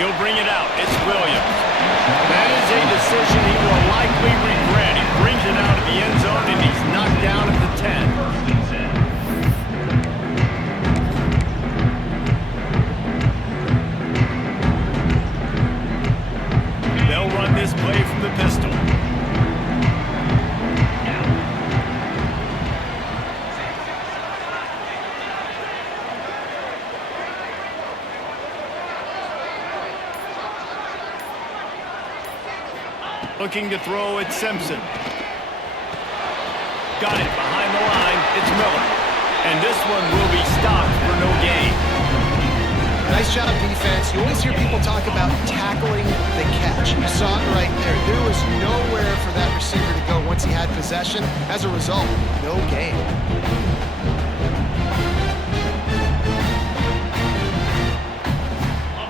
He'll bring it out. It's Williams. That is a decision he will likely regret. He brings it out of the end zone, and he's knocked down at the 10. They'll run this play from the pistol. Looking to throw at Simpson. Got it behind the line. It's Miller. And this one will be stopped for no gain. Nice job defense. You always hear people talk about tackling the catch. You saw it right there. There was nowhere for that receiver to go once he had possession. As a result, no gain.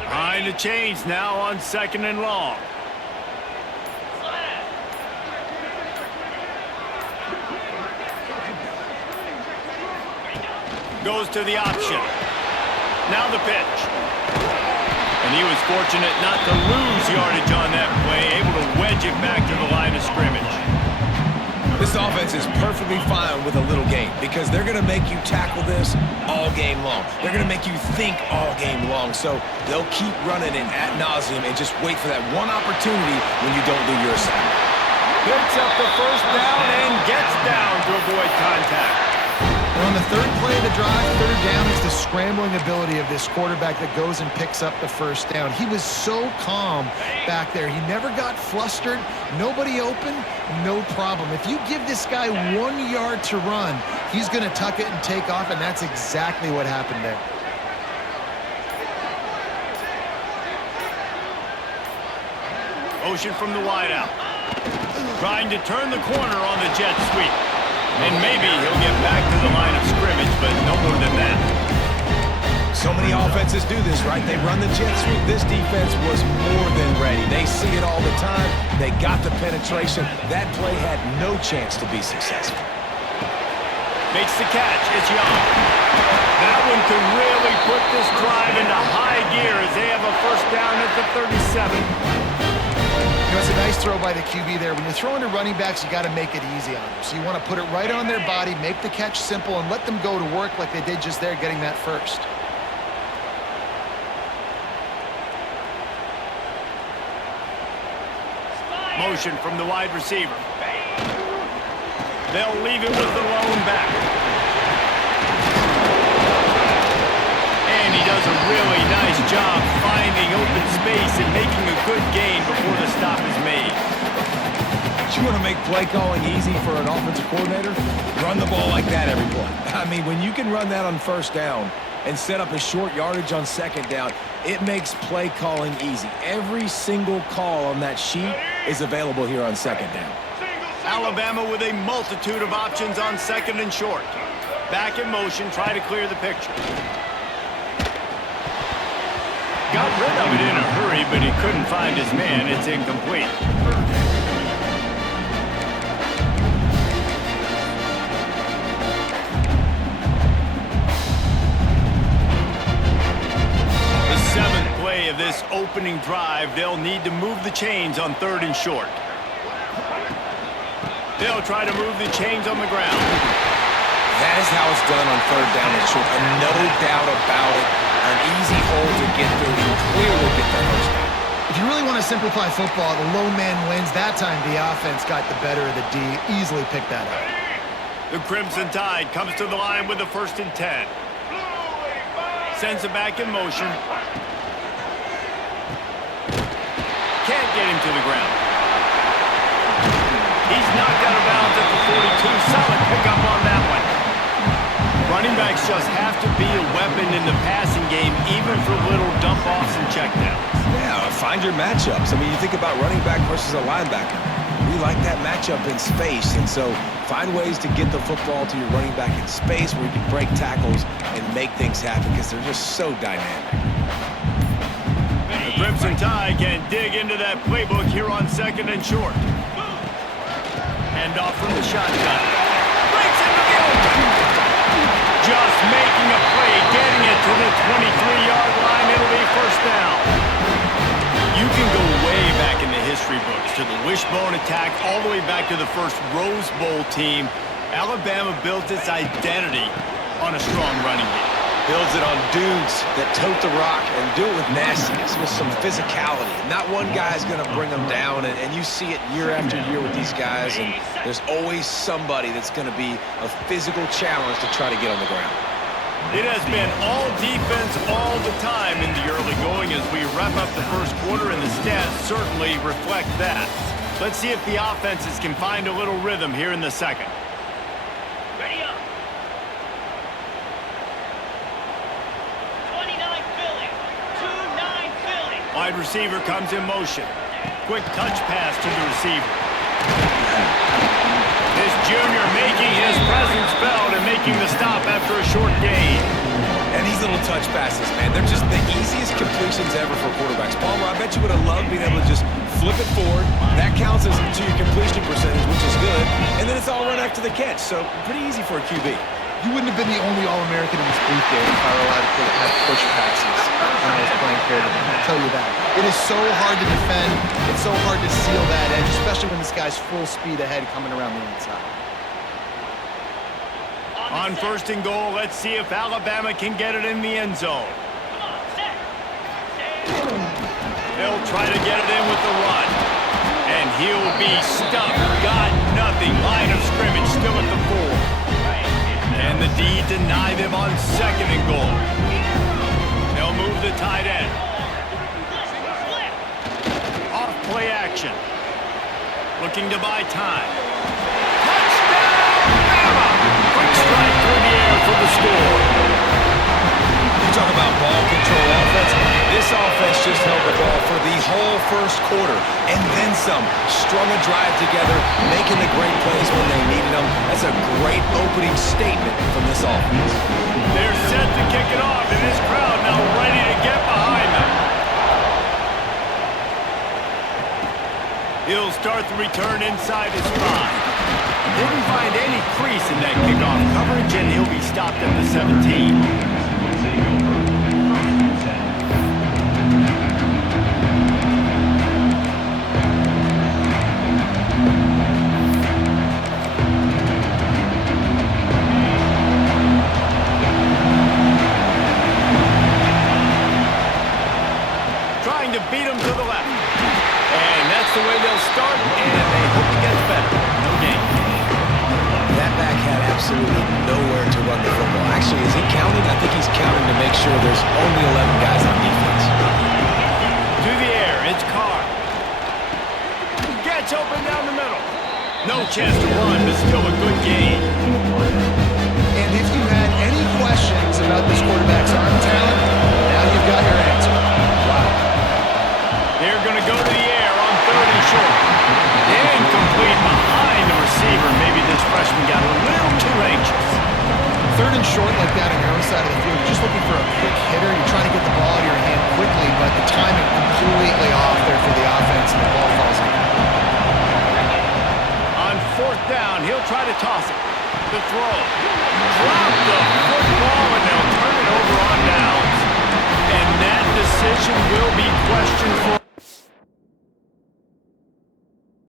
Behind the chains now on 2nd and long. Goes to the option. Now the pitch. And he was fortunate not to lose yardage on that play, able to wedge it back to the line of scrimmage. This offense is perfectly fine with a little game because they're going to make you tackle this all game long. They're going to make you think all game long. So they'll keep running it ad nauseum and just wait for that one opportunity when you don't do your assignment. Picks up the first down and gets down to avoid contact. On the third play of the drive, third down is the scrambling ability of this quarterback that goes and picks up the first down. He was so calm back there. He never got flustered. Nobody open, no problem. If you give this guy 1 yard to run, he's going to tuck it and take off, and that's exactly what happened there. Motion from the wideout. Trying to turn the corner on the jet sweep. And maybe he'll get back to the line of scrimmage, but no more than that. So many offenses do this, right? They run the jet sweep. This defense was more than ready. They see it all the time. They got the penetration. That play had no chance to be successful. Makes the catch. It's Young. That one could really put this drive into high gear as they have a first down at the 37. You know, it's a nice throw by the QB there. When you're throwing to running backs, you got to make it easy on them. So you want to put it right on their body, make the catch simple, and let them go to work like they did just there, getting that first. Motion from the wide receiver. They'll leave it with the lone back. And he does a really nice job finding open space and making a good gain before the stop is made. You want to make play calling easy for an offensive coordinator? Run the ball like that every play. I mean, when you can run that on first down and set up a short yardage on second down, it makes play calling easy. Every single call on that sheet is available here on second down. Alabama with a multitude of options on 2nd and short. Back in motion, try to clear the picture. Got rid of it in a hurry, but he couldn't find his man. It's incomplete. The 7th play of this opening drive, they'll need to move the chains on 3rd and short. They'll try to move the chains on the ground. That is how it's done on 3rd down and short. No doubt about it. An easy hole to get through and clearly get that first down. If you really want to simplify football, the lone man wins. That time the offense got the better of the D. Easily picked that up. The Crimson Tide comes to the line with a 1st and 10. Sends it back in motion. Can't get him to the ground. He's knocked out of bounds at the 42. Solid pickup on that one. Running backs just have to be a weapon in the passing game, even for little dump-offs and checkdowns. Yeah, find your matchups. I mean, you think about running back versus a linebacker. We like that matchup in space, and so find ways to get the football to your running back in space where you can break tackles and make things happen because they're just so dynamic. The Crimson Tide can dig into that playbook here on 2nd and short. Hand off from the shotgun. Breaks into the open. Just making a play, getting it to the 23-yard line. It'll be first down. You can go way back in the history books to the wishbone attack, all the way back to the first Rose Bowl team. Alabama built its identity on a strong running game. Builds it on dudes that tote the rock and do it with nastiness, with some physicality. Not one guy's going to bring them down, and you see it year after year with these guys, and there's always somebody that's going to be a physical challenge to try to get on the ground. It has been all defense all the time in the early going as we wrap up the first quarter, and the stats certainly reflect that. Let's see if the offenses can find a little rhythm here in the second. Ready up. 29 Philly. 2-9 Philly. Wide receiver comes in motion. Quick touch pass to the receiver. This junior making his presence felt and making the stop after a short gain. And these little touch passes, man, they're just the easiest completions ever for quarterbacks. Palmer, I bet you would have loved being able to just flip it forward. That counts as to your completion percentage, which is good. And then it's all run after the catch, so pretty easy for a QB. You wouldn't have been the only All-American in this booth game if I were allowed to have push passes when I was playing fair. I'll tell you that. It is so hard to defend. It's so hard to seal that edge, especially when this guy's full speed ahead coming around the inside. On first and goal, let's see if Alabama can get it in the end zone. Come on, set. They'll try to get it in with the run. And he'll be stuffed. Got nothing. Line of scrimmage still at the 4. And the D deny them on second and goal. They'll move the tight end. Off play action. Looking to buy time. Touchdown, Bama! Quick strike through the air for the score. You talk about ball control offense. This offense just held the ball for the whole first quarter and then some. Strung a drive together, making the great plays when they needed them. That's a great opening statement from this offense. They're set to kick it off, and this crowd now ready to get behind them. He'll start the return inside his 5. Didn't find any crease in that kickoff coverage, and he'll be stopped at the 17. Trying to beat him to the left. And that's the way they'll start, and they hope it gets better. No gain. That back had absolutely nowhere to run the football. Actually, is he counting? I think he's counting to make sure there's only 11 guys on defense. To the air, it's Carr. Gets open down the middle. No chance to run, but still a good gain. And if you had any questions about this quarterback's arm talent, now you've got your answer. Wow. They're going to go to the air on third and short. Incomplete behind the receiver. Maybe this freshman got a little too anxious. Third and short like that on your own side of the field, you're just looking for a quick hitter. You're trying to get the ball out of your hand quickly, but the timing completely off there for the offense, and the ball falls in. On fourth down, he'll try to toss it. The throw. Drop the football, and they'll turn it over on downs. And that decision will be questioned